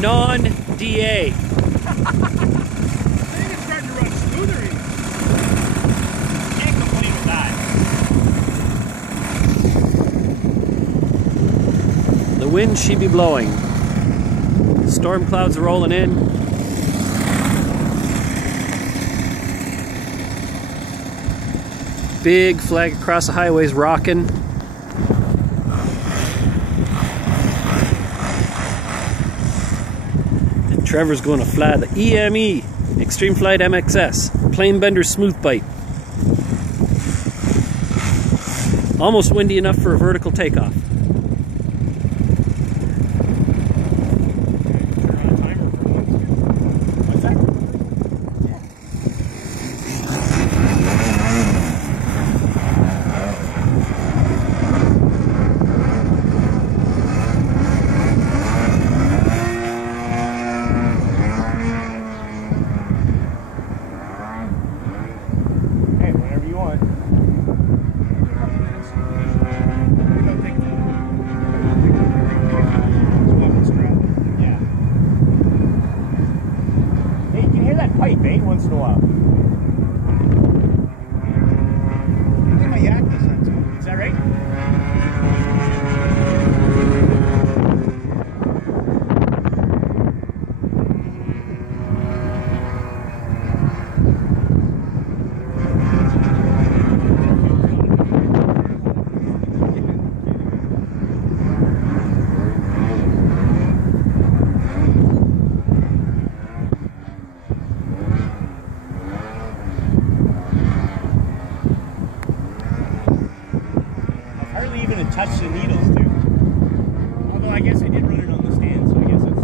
non-DA. I think it's starting to run smoother even. Can't complain with that. The wind she be blowing. Storm clouds are rolling in. Big flag across the highways rocking. And Trevor's going to fly the EME, Extreme Flight MXS, Plane Bender Smooth Bite. Almost windy enough for a vertical takeoff. Once in a while. I think my yak does that too. Is that right? Even to touch the needles, dude. Although I guess I did run it on the stand, so I guess that's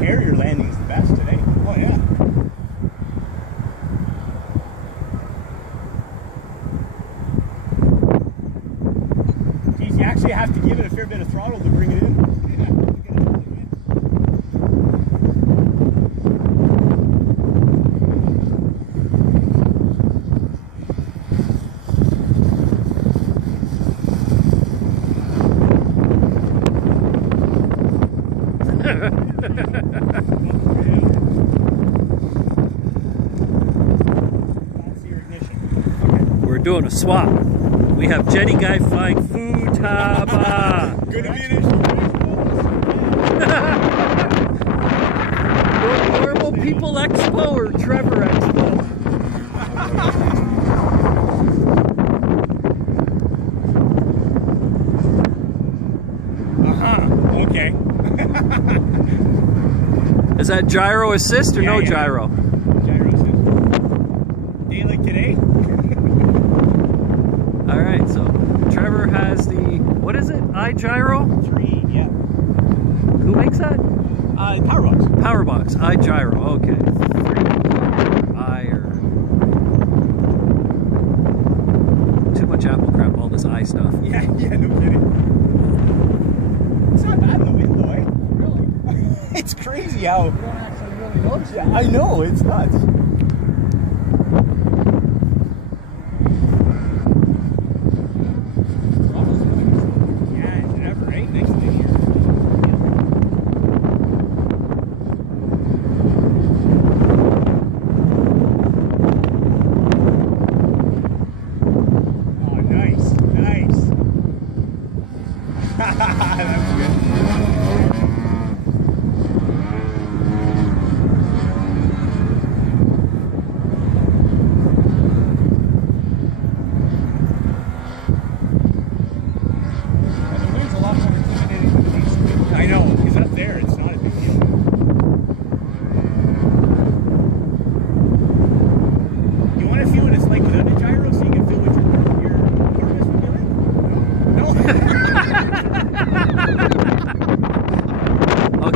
your landing is the best today. Oh yeah. Geez, you actually have to give it a fair bit of throttle to bring it in. We're doing a swap. We have Jetty Guy flying Futaba. Gonna be an issue. Normal People Expo or Trevor Expo? Okay. Is that gyro assist or no gyro? Gyro assist. Day like today? Alright, so Trevor has the, what is it? iGyro? 3, yeah. Who makes that? Powerbox. Powerbox, iGyro, okay. 3, I, or... Too much apple crap, all this I stuff. Yeah, no kidding. It's not bad in the wind though, eh? Really? It's crazy how... You don't actually really notice it. Yeah, I know, it's nuts.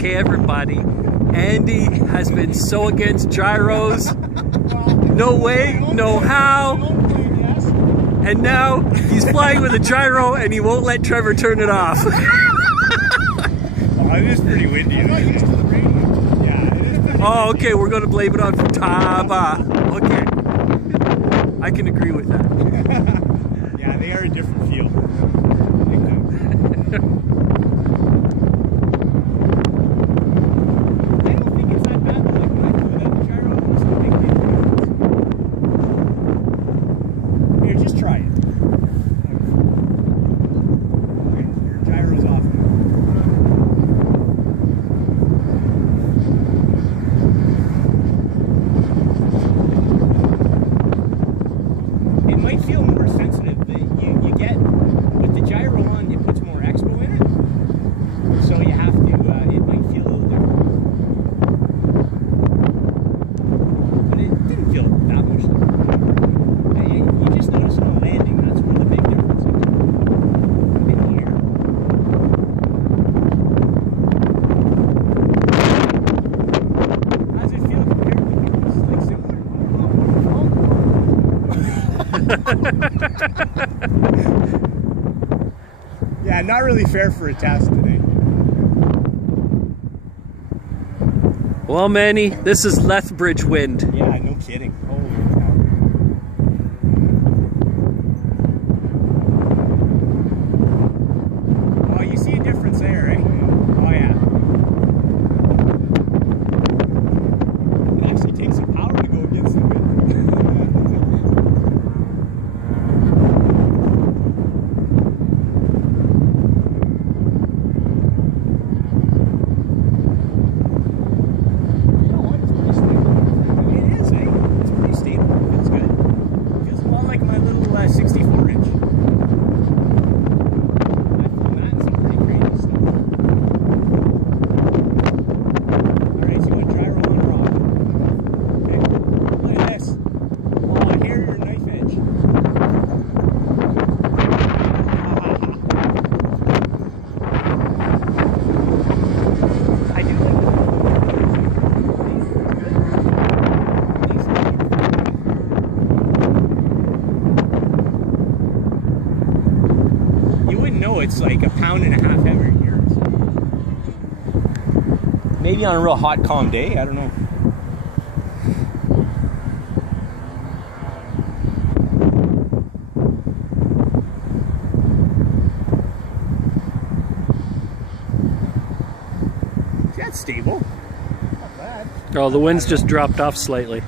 Okay, everybody, Andy has been so against gyros. No way, no how. And now he's flying with a gyro and he won't let Trevor turn it off. It is pretty windy. I'm not used to the rain. Yeah, it is pretty Oh, okay, we're going to blame it on Taba. Okay. I can agree with that. Yeah, they are a different feel. I don't think it's that bad. Like when I flew without the gyro, it was a big difference. Here, just try it. Okay, your gyro's off. It might feel more sensitive. You get with the gyro on, it puts more expo in it, so you have to. It might feel a little different, but it didn't feel that much different. You just notice on landing. That's where the big difference is. In the air. How does it feel compared to yours? Like similar? Yeah, not really fair for a test today. Well, Manny, this is Lethbridge wind. Yeah, no kidding. Holy cow. Oh, you see a difference there, eh? Oh, yeah. It actually takes some power to go against the wind. It's like 1.5 pounds heavier here. Maybe on a real hot, calm day, I don't know. That's stable. Not bad. Oh, the wind's just dropped off slightly.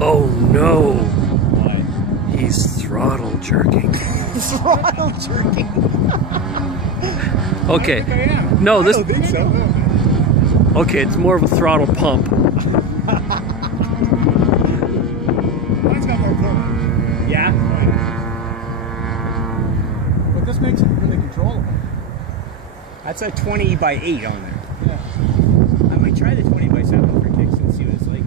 Oh no! What? He's throttle jerking. Throttle jerking? Okay. I think I am. No, this. I don't think so. Okay, it's more of a throttle pump. Mine's got more pull. Yeah? But this makes it really controllable. That's a 20/8 on there. Yeah. I might try the 20/7 for kicks and see what it's like.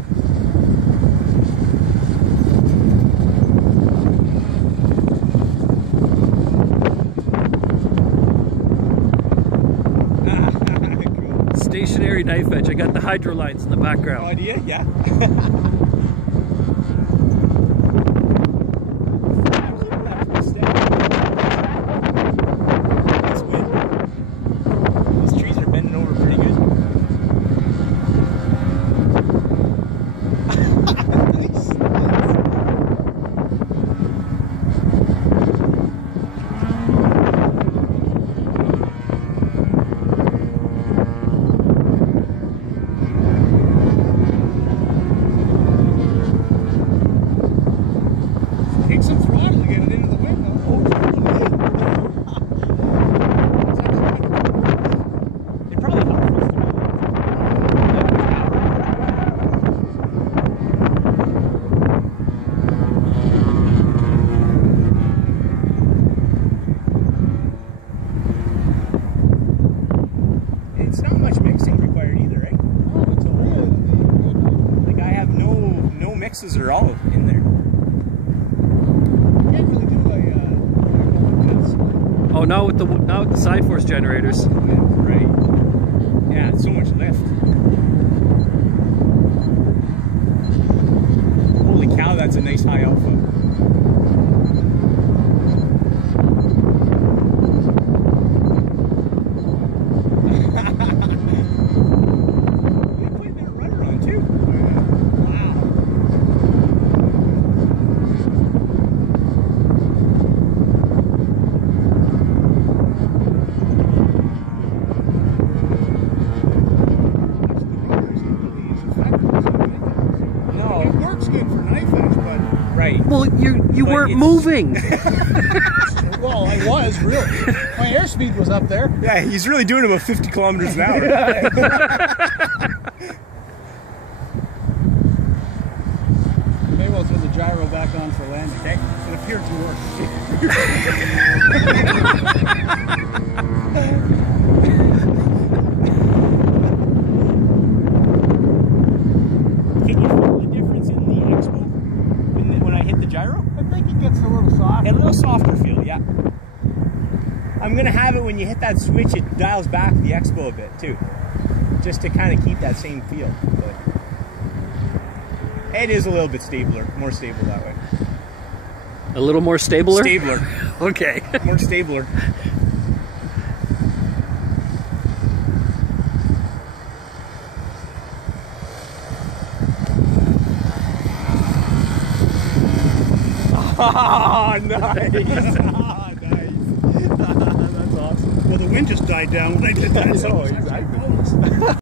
Stationary knife edge. I got the hydro lines in the background. Oh, do you? Yeah. That's good. These trees are bending over pretty good. Nice. MXs are all in there. You can't really do a Oh, not with the side force generators. Right. Yeah, it's so much lift. Holy cow, that's a nice high alpha. Right. Well, you weren't moving. Well, I was really. My airspeed was up there. Yeah, he's really doing about 50 kilometers an hour. Maybe we'll throw the gyro back on for landing. Okay. It appeared to work. Can you feel the difference in the expo when I hit the gyro? I think it gets a little soft. A little softer feel, yeah. I'm gonna have it when you hit that switch, it dials back the expo a bit too, just to kind of keep that same feel. But it is a little bit stabler, more stable that way. A little more stabler? Stabler. Okay. More stabler. Oh, nice. Nice. That's awesome. Well, the wind just died down when I did that. Oh, exactly.